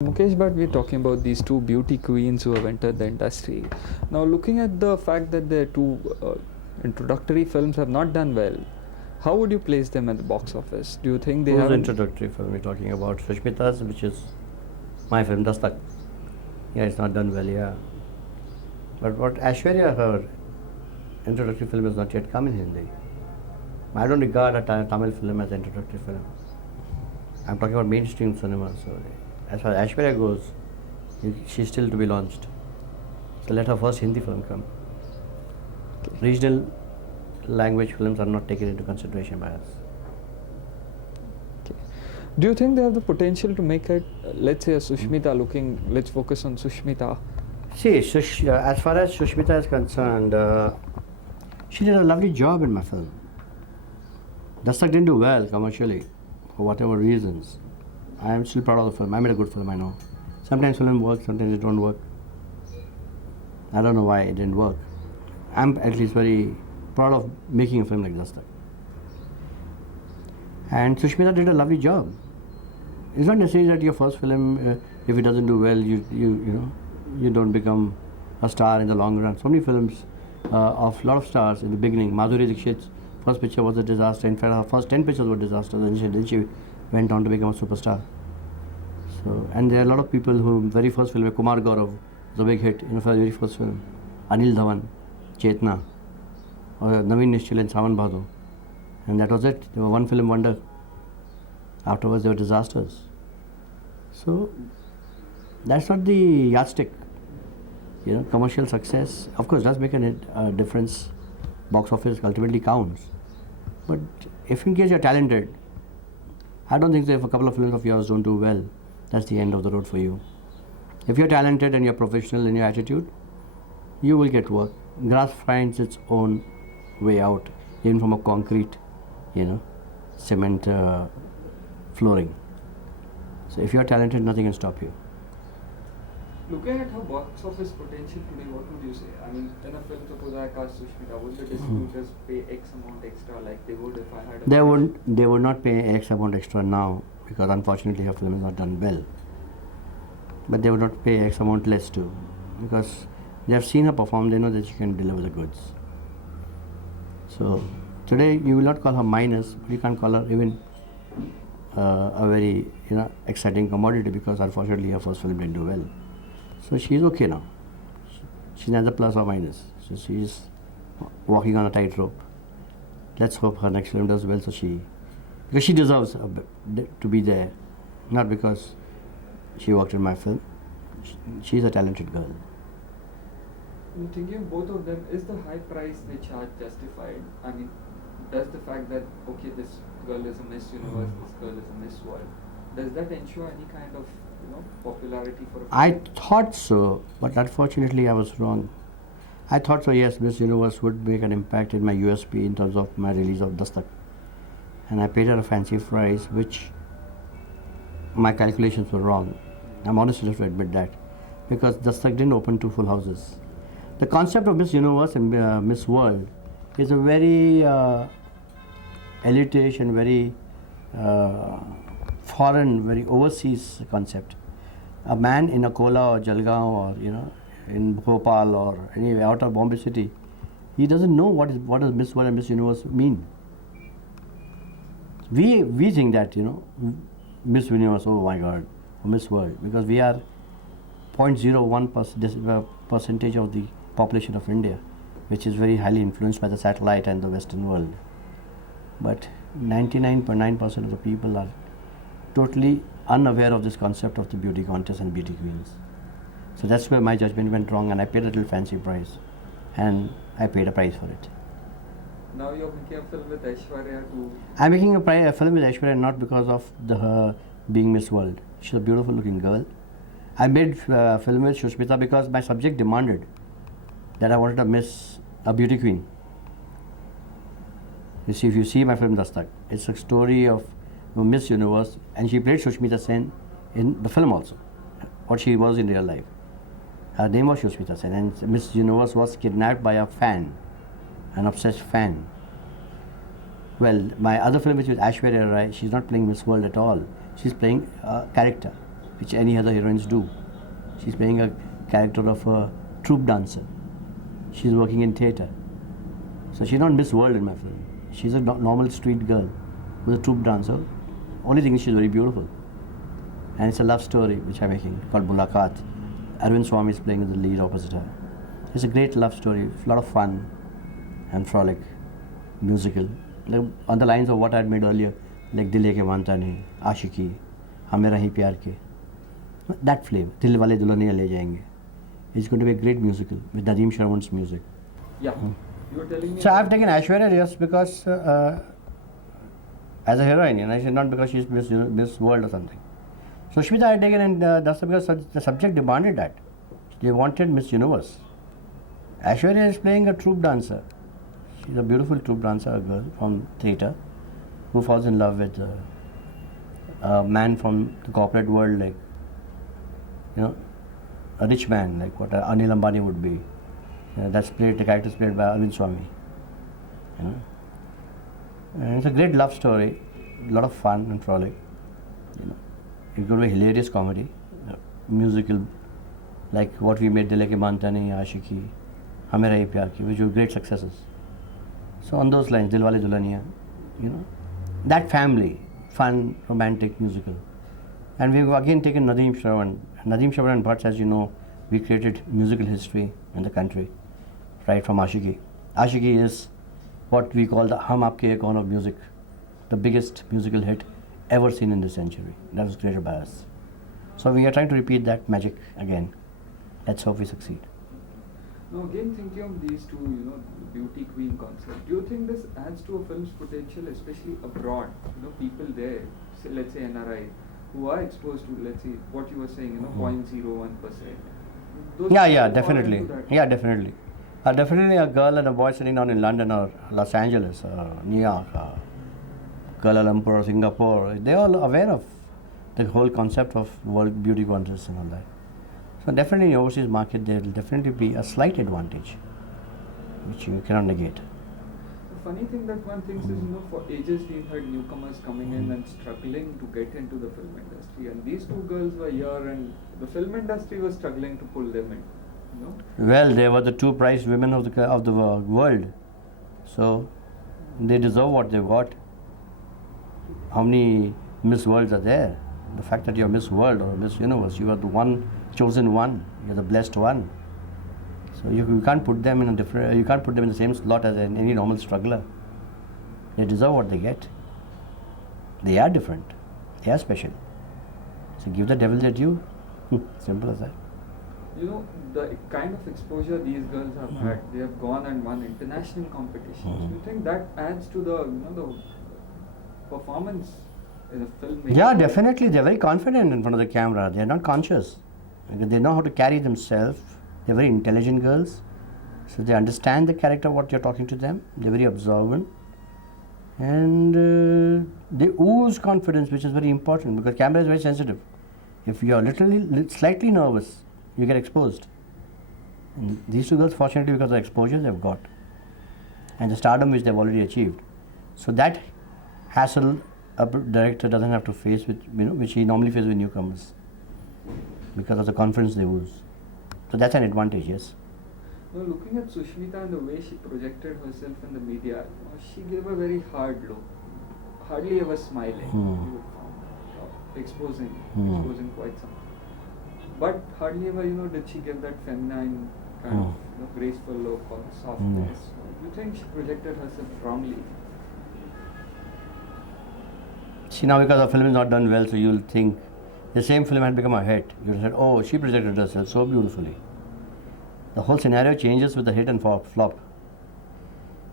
Mukesh Bhatt, we're talking about these two beauty queens who have entered the industry. Now, looking at the fact that their two introductory films have not done well, how would you place them at the box office? Do you think they Who's have the introductory film we're talking about? Sushmita's, which is my film, Dustak. Yeah, it's not done well, yeah. But what Aishwarya, her introductory film has not yet come in Hindi. I don't regard a Tamil film as an introductory film. I'm talking about mainstream cinema. So as far as Aishwarya goes, she's still to be launched. So let her first Hindi film come. Regional language films are not taken into consideration by us. Do you think they have the potential to make it, let's say, a Sushmita looking, let's focus on Sushmita. See, as far as Sushmita is concerned, she did a lovely job in my film. Dustak didn't do well commercially, for whatever reasons. I am still proud of the film. I made a good film, I know. Sometimes film works, sometimes it don't work. I don't know why it didn't work. I'm at least very proud of making a film like Dustak. And Sushmita did a lovely job. It's not necessary that your first film, if it doesn't do well, you don't become a star in the long run. So many films of a lot of stars in the beginning. Madhuri Dixit's first picture was a disaster. In fact, her first 10 pictures were disasters, and then she went on to become a superstar. So, and there are a lot of people who very first film, Kumar Gaurav was a big hit in the very first film. Anil Dhawan, Chetna, or Naveen Nishchal and Sawan Bhadro. And that was it. They were one film wonder. Afterwards, they were disasters. So, that's not the yardstick. Commercial success, of course, does make a difference. Box office ultimately counts. But if in case you're talented, I don't think that if a couple of films of yours don't do well, that's the end of the road for you. If you're talented and you're professional in your attitude, you will get work. Grass finds its own way out, even from a concrete, cement flooring. So if you're talented, nothing can stop you. Looking at her box office potential today, what would you say? I mean, in a film, suppose I cast Sushmita, would the distributors pay X amount extra like they would if I had a... They would not pay X amount extra now, because unfortunately her film is not done well. But they would not pay X amount less too, because they have seen her perform, they know that she can deliver the goods. So today you will not call her minus, but you can't call her even a very exciting commodity, because unfortunately her first film didn't do well. So she is okay now. She's neither plus or minus. So she is walking on a tightrope. Let's hope her next film does well. Because she deserves to be there, not because she worked in my film. She's a talented girl. I'm thinking both of them, is the high price they charge justified? I mean, does the fact that, okay, this girl is a Miss Universe, this girl is a Miss World, does that ensure any kind of popularity for a film? I thought so, but unfortunately I was wrong. I thought so, yes, Miss Universe would make an impact in my USP in terms of my release of Dustak. And I paid her a fancy price, which my calculations were wrong. I'm honest enough to admit that, because Dustak didn't open 2 full houses. The concept of Miss Universe and Miss World is a very elitish and very foreign, very overseas concept. A man in Akola or Jalgaon or in Bhopal or anywhere out of Bombay city, he doesn't know what does Miss World and Miss Universe mean. We think that Miss Universe, oh my God, or Miss World, because we are 0.01% percentage of the population of India, which is very highly influenced by the satellite and the Western world. But 99.9% of the people are totally unaware of this concept of the beauty contest and beauty queens. So that's where my judgment went wrong, and I paid a little fancy price, and I paid a price for it. Now you're making a film with Aishwarya too. I'm making a film with Aishwarya not because of her being Miss World. She's a beautiful looking girl. I made a film with Sushmita because my subject demanded that I wanted a beauty queen. You see, if you see my film Dustak, it's a story of Miss Universe, and she played Sushmita Sen in the film also, what she was in real life. Her name was Sushmita Sen, and Miss Universe was kidnapped by a fan, an obsessed fan. Well, my other film, which is Aishwarya Rai, she's not playing Miss World at all. She's playing a character. which any other heroines do. She's playing a character of a troupe dancer. She's working in theatre. So she's not Miss World in my film. She's a normal street girl who's a troupe dancer. Only thing is she's very beautiful. And it's a love story which I'm making called Mulaqat. Arvind Swamy is playing the lead opposite her. It's a great love story, a lot of fun and frolic, musical. Like on the lines of what I had made earlier, like Dil Ke Manta Nahi, Aashiki, Hum Rahi Pyar Ke. That flavor, Dil Wale Dulhaniya Le Jayenge. It's going to be a great musical with Nadeem Shravan's music. Yeah. You were telling me. So I've taken Aishwarya just because as a heroine, and I said not because she's Miss World or something. Sushmita I had taken, and that's because the subject demanded that. They wanted Miss Universe. Aishwarya is playing a troupe dancer. She's a beautiful troupe dancer, a girl from theatre, who falls in love with a man from the corporate world, like, you know, a rich man, like what Anil Ambani would be. That's played, the character is played by Arvind Swamy. You know? And it's a great love story, a lot of fun and frolic. You know, it's going to be a hilarious comedy, musical, like what we made Dil Ke Manta Nahi, Aashiki, Hum Rahi Pyar Ki, which were great successes. So on those lines, Dil Wale Dulhaniya, you know, that family, fun, romantic, musical. And we've again taken Nadeem Shravan. Nadeem Shravan and Bhatt, as you know, we created musical history in the country, right from Aashiki. Aashiki is what we call the Hum Aapke Ye Kaun of music, the biggest musical hit ever seen in this century. That was created by us. So we are trying to repeat that magic again. Let's hope we succeed. Now again thinking of these two, you know, beauty queen concept, do you think this adds to a film's potential, especially abroad? You know, people there, say, let's say NRI, who are exposed to, let's say, what you were saying, you know, 0.01%. Yeah, definitely. Yeah, definitely. Definitely a girl and a boy sitting down in London or Los Angeles or New York or Kuala Lumpur or Singapore, they're all aware of the whole concept of world beauty contests and all that. So definitely in the overseas market there will definitely be a slight advantage, which you cannot negate. The funny thing that one thinks is, you know, for ages we've had newcomers coming in and struggling to get into the film industry, and these two girls were here and the film industry was struggling to pull them in. You know? Well, they were the two prized women of the world, so they deserve what they've got. How many Miss Worlds are there? The fact that you're Miss World or Miss Universe, you are the one chosen one. You're the blessed one. So you can't put them in a different. You can't put them in the same slot as any normal struggler. They deserve what they get. They are different. They are special. So give the devil their due. Simple as that. You know, the kind of exposure these girls have had, they have gone and won international competitions. Do you think that adds to the, you know, the performance in a film? Yeah, definitely. They're very confident in front of the camera. They're not conscious. They know how to carry themselves. They're very intelligent girls. So they understand the character, what you're talking to them. They're very observant. And they ooze confidence, which is very important because camera is very sensitive. If you're literally slightly nervous, you get exposed. And these two girls, fortunately, because of the exposure they've got and the stardom which they've already achieved. So that hassle a director doesn't have to face, with, you know, which he normally faces with newcomers because of the confidence they ooze. So that's an advantage, yes. Now, looking at Sushmita and the way she projected herself in the media, you know, she gave a very hard look, hardly ever smiling. You would find, exposing quite something. But hardly ever, you know, did she give that feminine kind of, you know, graceful look or softness. Do you think she projected herself wrongly? See, now because the film is not done well, so you'll think the same film had become a hit. You'll say, oh, she projected herself so beautifully. The whole scenario changes with the hit and flop.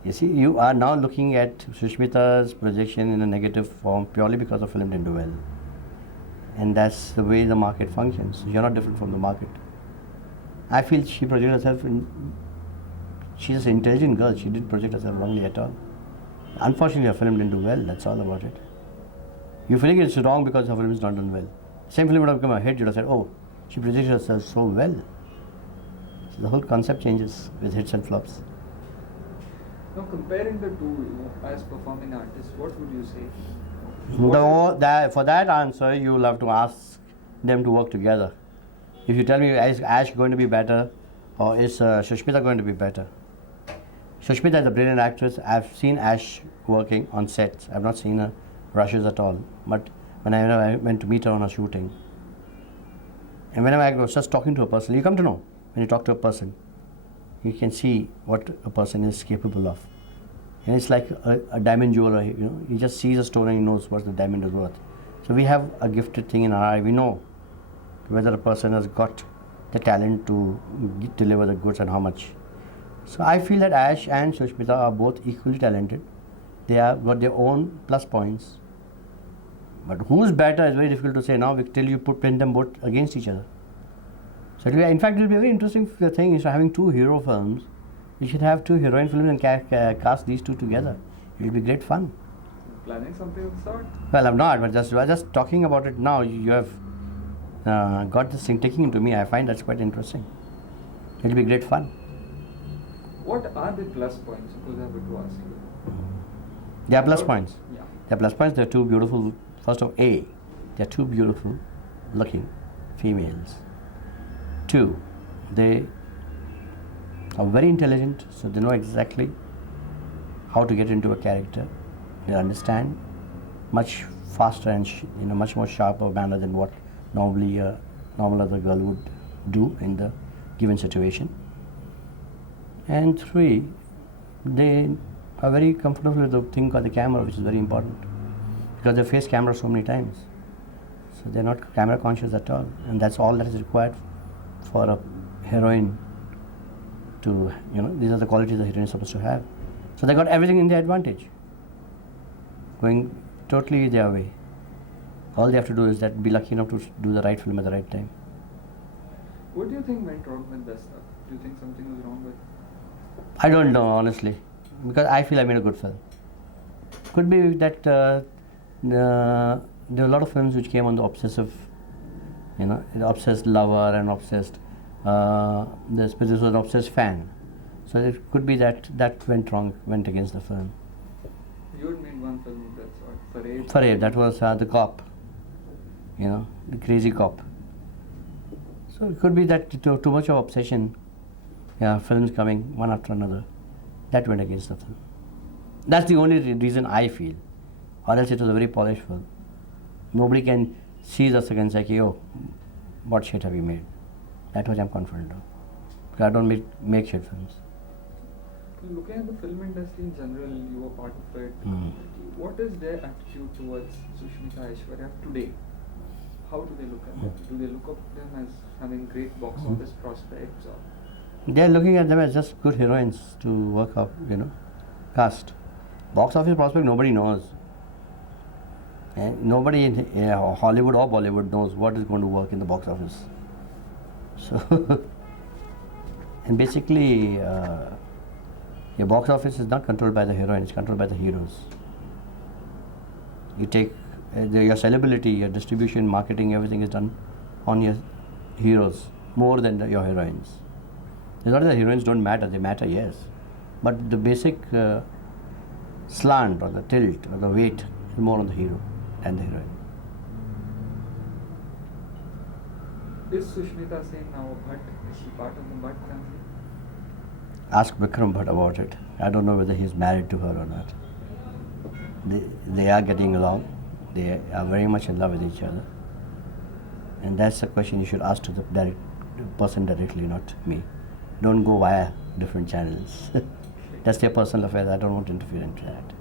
You see, you are now looking at Sushmita's projection in a negative form purely because the film didn't do well. And that's the way the market functions. You're not different from the market. I feel she projected herself she's an intelligent girl. She didn't project herself wrongly at all. Unfortunately, her film didn't do well. That's all about it. You feeling it's wrong because her film is not done well. Same film would have become a hit. You'd have said, oh, she projected herself so well. So the whole concept changes with hits and flops. Now, comparing the two, you know, as performing artists, what would you say? For that answer, you'll have to ask them to work together. If you tell me, is Ash going to be better or is Sushmita going to be better? Sushmita is a brilliant actress. I've seen Ash working on sets. I've not seen her rushes at all. But when I went to meet her on a shooting, and whenever I was just talking to a person, you come to know when you talk to a person, you can see what a person is capable of. And it's like a diamond jeweler, he just sees a stone and he knows what the diamond is worth. So we have a gifted thing in our eye. We know whether a person has got the talent to deliver the goods and how much. So I feel that Ash and Sushmita are both equally talented. They have got their own plus points. But who's better is very difficult to say now till you pin them both against each other. So in fact, it will be a very interesting thing is having two hero films. You should have two heroine films and cast these two together. It will be great fun. Planning something of the sort? Well, I'm not, but just talking about it now, you have got this thing taking into me. I find that's quite interesting. It will be great fun. What are the plus points? Suppose I have to ask you. There are plus points. Yeah. There are plus points. They're two beautiful. First of A, they're two beautiful looking females. Two, they are very intelligent, so they know exactly how to get into a character. They understand much faster and much more sharper manner than what normally a normal other girl would do in the given situation. And three, they are very comfortable with the thing called the camera, which is very important because they face camera so many times. So they're not camera conscious at all, and that's all that is required for a heroine to, these are the qualities the heroine is supposed to have. So they got everything in their advantage, going totally their way. All they have to do is be lucky enough to do the right film at the right time. What do you think went wrong with Dustak? Do you think something was wrong with? I don't know, honestly, because I feel I made a good film. Could be that there are a lot of films which came on the obsessive, an obsessed lover and obsessed, this was an obsessed fan. So it could be that went wrong, went against the film. You had made one film of that sort, Fareed, that was the cop, the crazy cop. So it could be that too much of obsession, films coming one after another, that went against the film. That's the only reason I feel. Or else it was a very polished film. Nobody can see the second and say, oh, what shit have you made? That's what I'm confident of. Because I don't make shit films. Looking at the film industry in general, you were part of it. What is their attitude towards Sushmita Aishwarya today? How do they look at them? Do they look at them as having great box office prospects? Or? They're looking at them as just good heroines to work up, cast. Box office prospect, nobody knows. And nobody in Hollywood or Bollywood knows what is going to work in the box office. So, and basically, your box office is not controlled by the heroine, it's controlled by the heroes. You take your sellability, your distribution, marketing, everything is done on your heroes more than your heroines. It's not that the heroines don't matter, they matter, yes. But the basic slant or the tilt or the weight is more on the hero than the heroine. Is Sushmita Sen now a Bhatt? Is she part of the Bhatt family? Ask Vikram Bhatt about it. I don't know whether he's married to her or not. They are getting along. They are very much in love with each other. And that's a question you should ask to the person directly, not me. Don't go via different channels. That's their personal affair. I don't want to interfere into that.